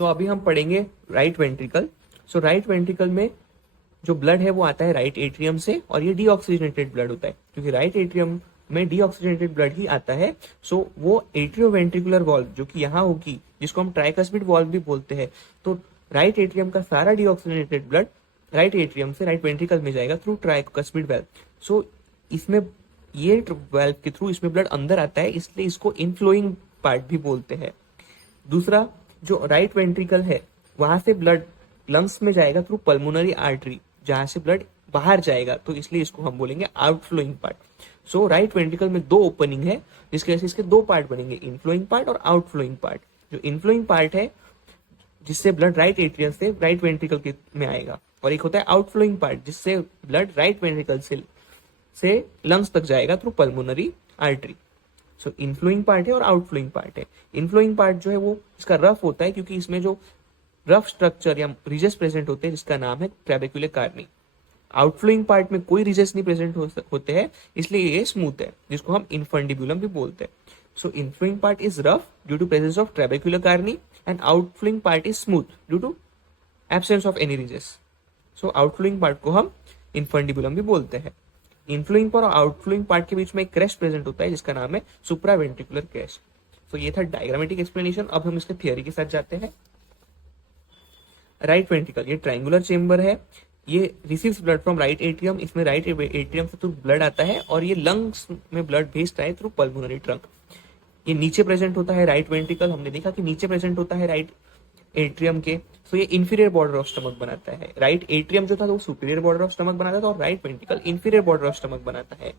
तो अभी हम पढ़ेंगे राइट वेंट्रिकल। सो राइट वेंट्रिकल में जो ब्लड है वो आता है राइट एट्रियम से, और ये डीऑक्सीजनेटेड ब्लड होता है क्योंकि राइट एट्रियम में डीऑक्सीजनेटेड ब्लड ही आता है। सो वो एट्रियोवेंट्रिकुलर वॉल्व जो कि यहाँ होगी, जिसको हम ट्राइकस्पिड वॉल्व भी बोलते हैं, तो राइट एट्रियम का सारा डीऑक्सीजनेटेड ब्लड राइट एट्रियम से राइट वेंट्रिकल में जाएगा थ्रू ट्राइकस्पिड वेल्व। सो इसमें ये वेल्व के थ्रू इसमें ब्लड अंदर आता है, इसलिए इसको इनफ्लोइंग पार्ट भी बोलते हैं। दूसरा, जो राइट वेंट्रिकल है वहां से ब्लड लंग्स में जाएगा थ्रू पल्मोनरी आर्टरी, जहां से ब्लड बाहर जाएगा, तो इसलिए इसको हम बोलेंगे आउटफ्लोइंग पार्ट। सो राइट वेंट्रिकल में दो ओपनिंग है, जिसकी वजह से इसके दो पार्ट बनेंगे, इनफ्लोइंग पार्ट और आउटफ्लोइंग पार्ट। जो इनफ्लोइंग पार्ट है जिससे ब्लड राइट एट्रियम से राइट वेंट्रिकल के में आएगा, और एक होता है आउटफ्लोइंग पार्ट जिससे ब्लड राइट वेंट्रिकल से लंग्स तक जाएगा थ्रू पल्मोनरी आर्टरी। सो इनफ्लोइंग पार्ट है और आउटफ्लोइंग पार्ट है। इनफ्लोइंग पार्ट जो है वो इसका रफ होता है क्योंकि इसमें जो रफ स्ट्रक्चर या रिजेस प्रेजेंट होते हैं जिसका नाम है ट्रेबेक्युलर कार्नी। आउटफ्लोइंग पार्ट में कोई रिजेस नहीं प्रेजेंट होते हैं, इसलिए ये स्मूथ है, जिसको हम इनफंडिबुलम भी बोलते हैं। So inflowing part is rough due to presence of trabeculae carneae and outflowing part is smooth due to absence of any ridges. So outflowing part को हम इनफंडिबुलम भी बोलते हैं। इनफ्लोइंग पार्ट और आउटफ्लोइंग पार्ट के बीच में एक क्रेस्ट प्रेजेंट होता है जिसका नाम है सुप्रावेंट्रिकुलर क्रेस्ट। तो ये था डायग्रामेटिक एक्सप्लेनेशन। अब हम इसके थियरी के साथ जाते हैं। राइट वेंट्रिकल ये ट्रायंगुलर चेंबर है, ये receives blood from right atrium, इसमें राइट एट्रियम से थ्रू ब्लड आता है और ये लंग्स में ब्लड भेजता है थ्रू पल्मोनरी ट्रंक। ये नीचे प्रेजेंट होता है राइट वेंट्रिकल, हमने देखा कि नीचे प्रेजेंट होता है राइट एट्रियम के। सो ये इंफीरियर बॉर्डर ऑफ स्टमक बनाता है। राइट एट्रियम जो था वो सुपीरियर बॉर्डर ऑफ स्टमक बनाता था और right ventricle inferior border of stomach बनाता है।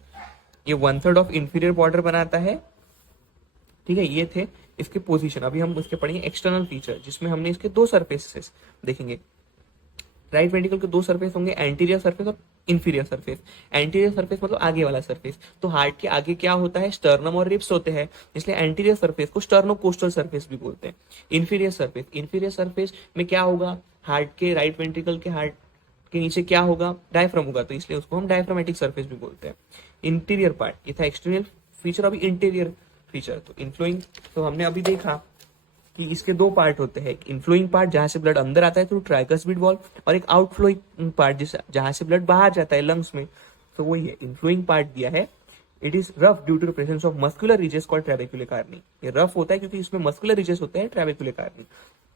ये 1/3 ऑफ इंफीरियर बॉर्डर बनाता है। ठीक है, ये थे इसके पोजीशन। अभी हम उसके पढ़ेंगे एक्सटर्नल फीचर, जिसमें हमने इसके दो सरफेसेस देखेंगे। राइट वेंट्रिकल के दो सरफेस होंगे, एंटीरियर सरफेस और इंफीरियर सरफेस। एंटीरियर सरफेस मतलब आगे वाला सरफेस। तो हार्ट के आगे क्या होता है, स्टर्नम और रिब्स होते हैं, इसलिए एंटीरियर सरफेस को स्टर्नोकोस्टल सरफेस भी बोलते हैं। इंफीरियर सरफेस में क्या होगा, हार्ट के राइट वेंट्रिकल के हार्ट के नीचे क्या होगा, डायफ्राम होगा, तो इसलिए उसको हम डायफ्रामेटिक सरफेस भी बोलते हैं। इंटीरियर पार्ट ये था एक्सटर्नल फीचर। अभी इंटीरियर फीचर तो इनफ्लोइंग, तो हमने अभी देखा कि इसके दो पार्ट होते हैं, एक इनफ्लोइंग पार्ट जहां से ब्लड अंदर आता है थ्रू ट्राइकस्पिड वॉल्व, और एक आउटफ्लोइंग पार्ट जहां से ब्लड बाहर जाता है लंग्स में। तो वही है, इनफ्लोइंग पार्ट दिया है। It is rough due to presence of muscular ridges called trabeculae carneae. ये रफ होता है क्योंकि इसमें मस्कुलर रिजेस होते हैं ट्रेबेक्युलर कार्नी।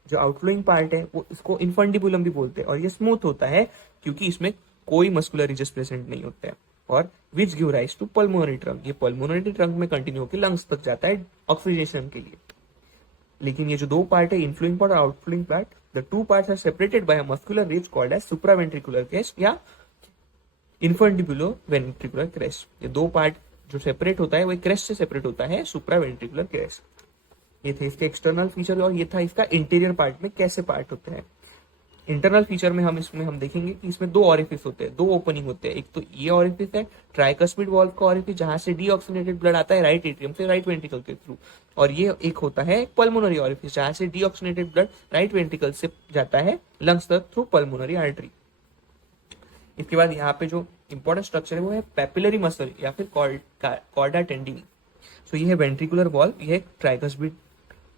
जो आउटफ्लोइंग पार्ट है वो इसको इनफंडिबुलम भी बोलते हैं, और ये स्मूथ होता है क्योंकि इसमें कोई मस्कुलर रिजेस प्रेजेंट नहीं होता है। और which give rise to pulmonary trunk, ये पल्मोनरी ट्रंक में कंटिन्यू होकर लंग्स तक जाता है ऑक्सीजनेशन के लिए। लेकिन ये जो दो पार्ट है, इनफ्लोइंग पार्ट और outflowing part, the two parts are separated by a muscular ridge called as supraventricular crest या इनफंडिबुलो वेंट्रिकुलर क्रेस्ट। ये दो पार्ट जो सेपरेट होता है वो क्रेस्ट से सेपरेट होता है, सुप्रावेंट्रिकुलर क्रेस्ट। ये थे इसके एक्सटर्नल फीचर, और ये था इसका इंटीरियर पार्ट में कैसे पार्ट होते हैं। इंटरनल फीचर में हम देखेंगे कि इसमें दो ऑरिफिस होते हैं, दो ओपनिंग होते हैं। एक तो ये ऑरिफिस है ट्राइकस्पिड वॉल्व का ऑरिफिस, जहां से डीऑक्सीजनेटेड ब्लड आता है राइट एट्रियम से राइट वेंट्रिकल के थ्रू, और ये एक होता है पल्मोनरी ऑरिफिस, जहां से डीऑक्सीजनेटेड ब्लड राइट वेंट्रिकल से जाता है लंग्स तक थ्रू पल्मोनरी आर्टरी। इसके बाद यहाँ पे जो इंपॉर्टेंट स्ट्रक्चर है वो है पेपिलरी मसल या फिर कॉर्डा टेंडिनी। सो ये है वेंट्रिकुलर वॉल्व, ये है ट्राइकस्पिड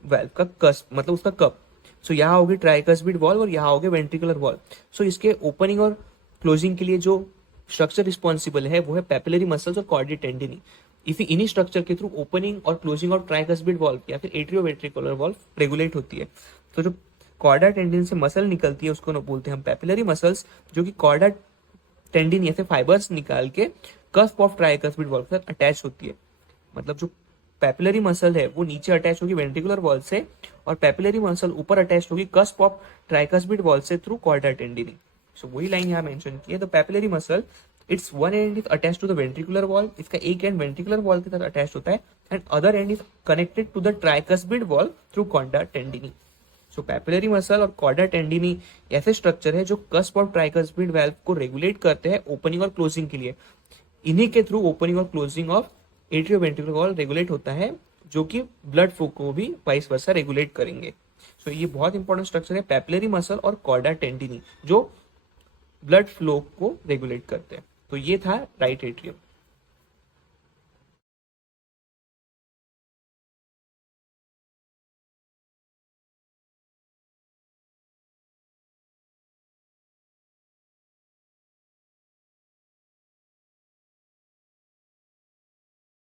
वाल्व का कस्प, मतलब उसका कप। सो यहाँ होगी ट्राइकस्पिड वॉल्व और यहाँ होगे वेंट्रिकुलर वॉल्व। सो इसके ओपनिंग और क्लोजिंग के लिए जो स्ट्रक्चर रिस्पॉन्सिबल है वो है पेपिलरी मसल्स और कॉर्डी टेंडिनी। इन्हीं स्ट्रक्चर के थ्रू ओपनिंग और क्लोजिंग ऑफ ट्राइकस्पिड वॉल्व या फिर एट्रियोवेंट्रिकुलर वॉल्व रेगुलेट होती है। तो जो कॉर्डा टेंडिन से मसल निकलती है उसको न बोलते हैं हम पेपिलरी मसल्स, जो कि कॉर्डा टेंडिन या फिर फाइबर्स निकाल के कस्प ऑफ ट्राइकस्पिड वॉल्व के साथ अटैच होती है। मतलब जो पेपिलरी मसल है वो नीचे अटैच होगी वेंट्रिकुलर वॉल से, और पेपिलरी मसल ऊपर अटैच होगी कस्प ऑफ ट्राइकस्पिड वॉल से थ्रू कॉर्डा टेंडिनी। सो वही लाइन यहाँ मेंशन की है। तो papillary muscle its one end is attach to the ventricular wall, इसका एक एंड वेंट्रिकुलर वॉल के साथ अटैच होता है, and other end is connected to the tricuspid valve through chordae tendineae. So papillary muscle और कॉर्डा टेंडिनी ऐसे structure है जो कस्प ऑफ ट्राइकस्पिड वाल्व को रेगुलेट करते हैं ओपनिंग और क्लोजिंग के लिए। इन्हीं के थ्रू ओपनिंग और closing of atrioventricular valve regulate होता है, जो कि ब्लड फ्लो को भी वाइस वर्सा रेगुलेट करेंगे। सो ये बहुत इंपॉर्टेंट स्ट्रक्चर है पेपिलरी मसल और कॉर्डा टेंडिनी, जो ब्लड फ्लो को रेगुलेट करते हैं। तो ये था राइट एट्रियम।